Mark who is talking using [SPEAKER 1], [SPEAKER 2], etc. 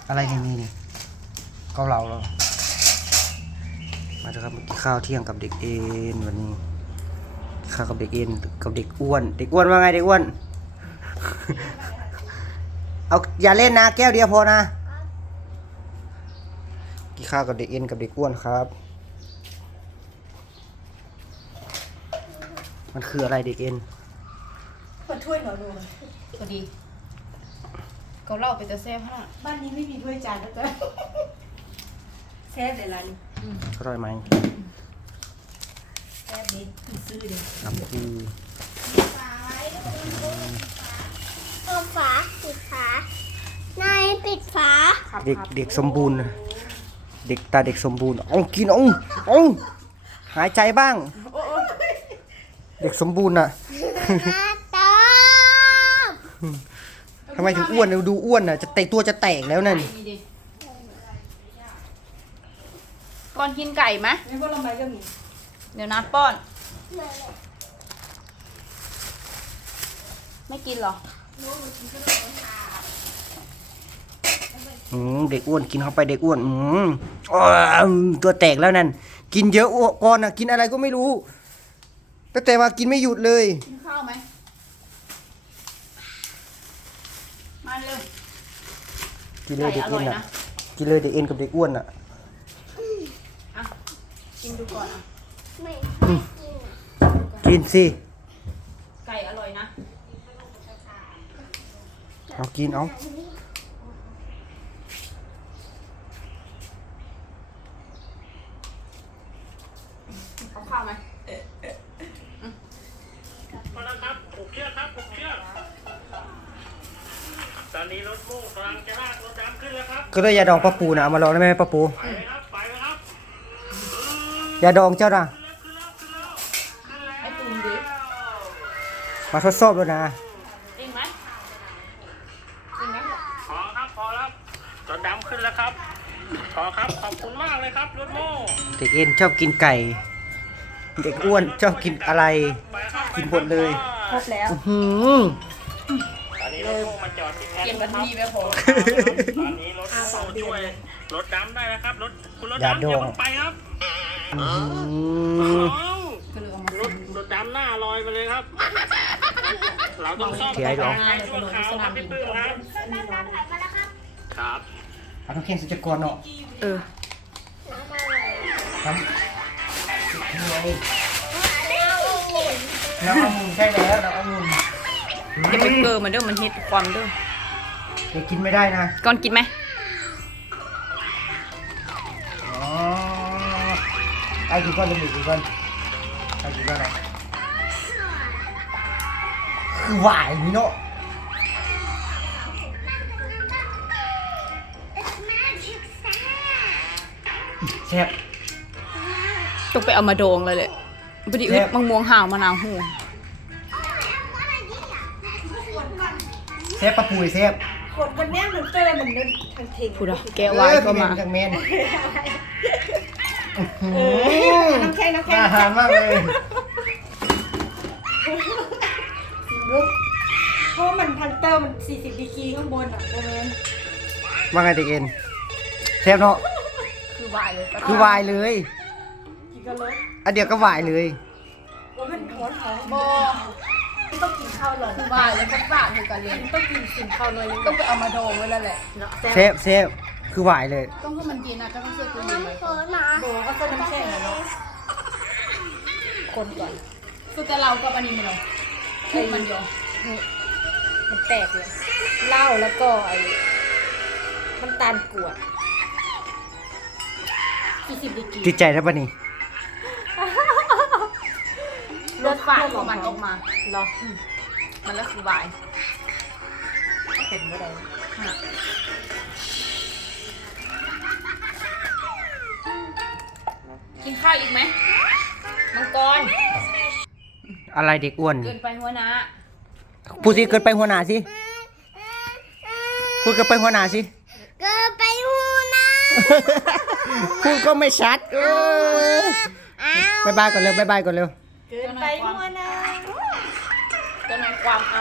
[SPEAKER 1] อะไรนี่เกาเหลาเรามาเถอะครับเมื่อกี้ข้าวเที่ยงกับเด็กเอ็นวันนี้ข้าวกับเด็กเอ็นกับเด็กอ้วนเด็กอ้วนว่าไงเด็กอ้วน เอาอย่าเล่นนะแก้วเดียวพอนะกินข้าวกับเด็กเอ็นกับเด็กอ้วนครับ มันคืออะไรเด็กเอ็น
[SPEAKER 2] เปิดถ้วยหน่อยดู
[SPEAKER 3] พอดีก็เล่าไปจะแซ่บขนาด
[SPEAKER 2] บ้านนี้ไม่มีถ้วยจานแล้วจ้ะแซ่บเลยล่ะนี่
[SPEAKER 1] อร่อยไหม
[SPEAKER 2] แซ่บดีซื้อเลย
[SPEAKER 1] ครับคือ
[SPEAKER 4] เปิดฝาปิดฝานายปิดฝา
[SPEAKER 1] เด็กสมบูรณ์นะเด็กตาเด็กสมบูรณ์เอากินเอาหายใจบ้าง เด็กสมบูรณ์น่ะ
[SPEAKER 4] ตอบ
[SPEAKER 1] ทำไมถึงอ้วนดูอ้วนน่ะจะตัวจะแตกแล้วนั่น
[SPEAKER 3] นี่ดิก่อนกินไก่ไหม
[SPEAKER 2] ไม่ว่าเราไม่ก็มี
[SPEAKER 3] เดี๋ยวนะป้อน ไม่กินเหรอ
[SPEAKER 1] เด็กอ้วนกินเข้าไปเด็กอ้วนอ้าวตัวแตกแล้วนั่นกินเยอะอ้วนก่อนน่ะกินอะไรก็ไม่รู้ตั้งแต่มากินไม่หยุดเลย
[SPEAKER 3] กินข้าวไหมมาเร็ว
[SPEAKER 1] กินเลยเด็ก
[SPEAKER 3] ไก่อ
[SPEAKER 1] เอ็
[SPEAKER 3] ร่อน ย
[SPEAKER 1] น่ะ
[SPEAKER 3] นะ
[SPEAKER 1] กินเลยเด็กเอ็นกับเด็กอ้วนน่ะ
[SPEAKER 3] อ่ะกินดูก่อนอ่ะ
[SPEAKER 4] ไม่กิน
[SPEAKER 1] กินสิ
[SPEAKER 3] ไก่อร่อยนะ
[SPEAKER 1] เอากินเอา
[SPEAKER 3] เอาข้าวไหม
[SPEAKER 5] มาแล้วครับผูกเชือกครับผูกเชือกตอนนี้รถมุ่งกำลังจะลากรถดำขึ้นแล้วครับ
[SPEAKER 1] ก็เลยยาดองป้าปูน่ะเอามาลองได้ไหมป้าปู
[SPEAKER 5] ไปเลยครับไปเลยครับ
[SPEAKER 1] ยาดองเจ้าน่ะ
[SPEAKER 3] ไอ้ตูนดิ
[SPEAKER 1] มาทดสอบแล้วนะ
[SPEAKER 3] เองไหมเองไหม
[SPEAKER 5] พอครับพอแล้วรถดำขึ้นแล้วครับพอครับขอบคุณมากเลยครับรถโม่
[SPEAKER 1] เด็กเอ็นชอบกินไก่ เด็กอ้วนชอบกินอะไร
[SPEAKER 5] ไปครับ
[SPEAKER 1] กินหมดเลย
[SPEAKER 2] ครบแล้ว
[SPEAKER 1] หืม
[SPEAKER 5] ตอนนี้รถโม่มาจอดที่แค
[SPEAKER 3] เก็บ
[SPEAKER 5] มป์
[SPEAKER 3] กัน
[SPEAKER 5] นะครับ
[SPEAKER 3] ทีไปพอ
[SPEAKER 5] ตอนนี้รถโม่ช่วยรถดำได้แล้วครับรถคุณรถ
[SPEAKER 1] อย่า
[SPEAKER 5] ดำ
[SPEAKER 1] ด
[SPEAKER 5] อ
[SPEAKER 1] อย่าง
[SPEAKER 5] เพิ่งไปครับ
[SPEAKER 1] หืม
[SPEAKER 3] ก็เลยเอามาร
[SPEAKER 5] ถดำหน้าลอยไปเลยครับ เราต้องซ่อม
[SPEAKER 1] เดี๋ยวให้ดู
[SPEAKER 5] ให้ชั่วคราวครับพี่ปื้มครับครับ
[SPEAKER 1] เอาน้ำแข็งสัจกรเนาะ
[SPEAKER 3] เออ
[SPEAKER 1] ครับน้ำองุ่นใช่แล้วน้ำองุ่น
[SPEAKER 3] จะไปเกลือมันเด้อมันฮิตความเด้อ
[SPEAKER 1] เด็กกินไม่ได้นะ
[SPEAKER 3] ก่อนกินไหม
[SPEAKER 1] อ๋อไอ้กินก้อนเลยกินก้อนไอ้กินก้อนอะไรคือหวายนี่เนาะแซ่บ
[SPEAKER 3] ต้องไปเอามาโดงเลยเลยพอดีอึดมะม่วงห่าวมะนาวหู
[SPEAKER 1] แซ่บปลาปุยแซ่บ
[SPEAKER 2] กดกันแน่เหมือนเจอเหมือนเดินทางเทง
[SPEAKER 3] พูดอ่ะแกวายก็มา
[SPEAKER 1] จากเมน
[SPEAKER 2] น้ำแข็งน้ำแข็ง
[SPEAKER 1] น่าทานมากเลย
[SPEAKER 2] เพราะมันพันเตอร์มัน40ดีกรีข้างบนอ่ะโมเมน
[SPEAKER 1] ว่าไงเด็กเอ็นแซ่บเนาะ
[SPEAKER 3] คือวายเลย
[SPEAKER 1] คือวายเลย
[SPEAKER 2] กินกันรถ
[SPEAKER 1] อันเดียวก็วายเลย
[SPEAKER 2] ว่ามันท้อนท้อง
[SPEAKER 3] โบ
[SPEAKER 2] ไม่ต้องกินข้าวหรอก
[SPEAKER 3] คือวายเลยก็ฝากคือกันเลย
[SPEAKER 2] ต้องกินสิ่งข้าวเลย
[SPEAKER 3] ต้องไปเอามาโดงไว้แล้วแหละ
[SPEAKER 2] เนาะ
[SPEAKER 1] แซ่บแซ่บคือวายเลย
[SPEAKER 3] ต้องให้มันกินนะก็ต้องเสื้อกูยิงเลย
[SPEAKER 4] เปิดมา
[SPEAKER 2] โบก็จะน้ำแข็งอะเนาะคนก่อน
[SPEAKER 3] คือแต่เรากับอันนี้ไม่เราคือมันโย
[SPEAKER 2] มันแตกเลยเหล้าแล้วก็ไอ้น้ำตาลกรวด40ดีกรี
[SPEAKER 1] ติดใจแล้วปะนี่
[SPEAKER 3] รสฝาดของมันออกมา
[SPEAKER 2] เหรอ
[SPEAKER 3] มันก็คือวาย
[SPEAKER 2] เห็นบ่ได้
[SPEAKER 3] กินข้าวอีกไหมมังกร
[SPEAKER 1] อะไรเด็กอ้วน
[SPEAKER 3] เกินไปหัวหน้า
[SPEAKER 1] พูดสิเกินไปหัวหน้าสิพูดเกินไปหัวหน้าสิ
[SPEAKER 4] เกิดไปหูนะ
[SPEAKER 1] พูดก็ไม่ชัด
[SPEAKER 4] อ้าว
[SPEAKER 1] บายบายก่อนเร็วบายบายก่อนเร็ว
[SPEAKER 2] เกินไปหัวนะ
[SPEAKER 3] เจ้านายความ